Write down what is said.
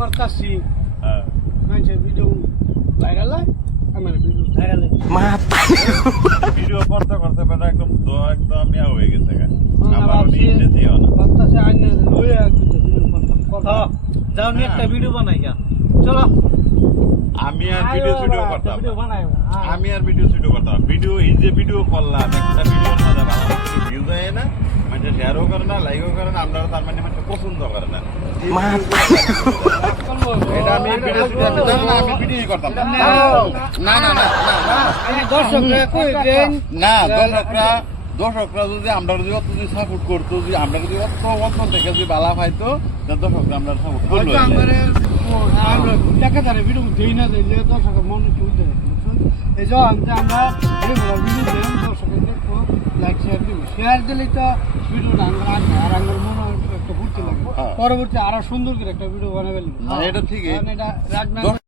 করতাছি মানুষের video viral হয় আমার ভিডিও ভাইরাল ভিডিও করতে করতে বেটা একদম ইয়া হয়ে গেছে আমার নিতে দিও না করতাছি আইনে লয়ে ভিডিও করতাম যাও নি একটা ভিডিও বানাই গা চলো আমি আর ভিডিও করতাম আমি আর ভিডিও করতাম ভিডিও এই যে ভিডিও করলাম একটা ভিডিওর মধ্যে ভালো ভিউ দেয় না মানে শেয়ারও করে না লাইকও করে না আমরা তার মানে পছন্দ করে না এটা আমি ভিডিও আমি ভিডিও করতাম না না না দর্শকরা কই দেন না দর্শকরা যদি আমরা যদি অত যদি সাপোর্ট করতো যদি আমরা যদি অত অন্তর থেকে যদি বালা পাইতো দর্শকরা আমরা সাপোর্ট করলো আমরা টাকা তারে ভিডিও দেই না দিলে দর্শকের মন চলতে এই যে আমরা ভিডিও দেন দর্শকের দেখবো লাইক শেয়ার দিলে তো ভিডিওটা আর আমার মনে একটা ঘুরতে লাগে পরবর্তী আরো সুন্দর করে একটা ভিডিও বানাবেন এটা ঠিক এটা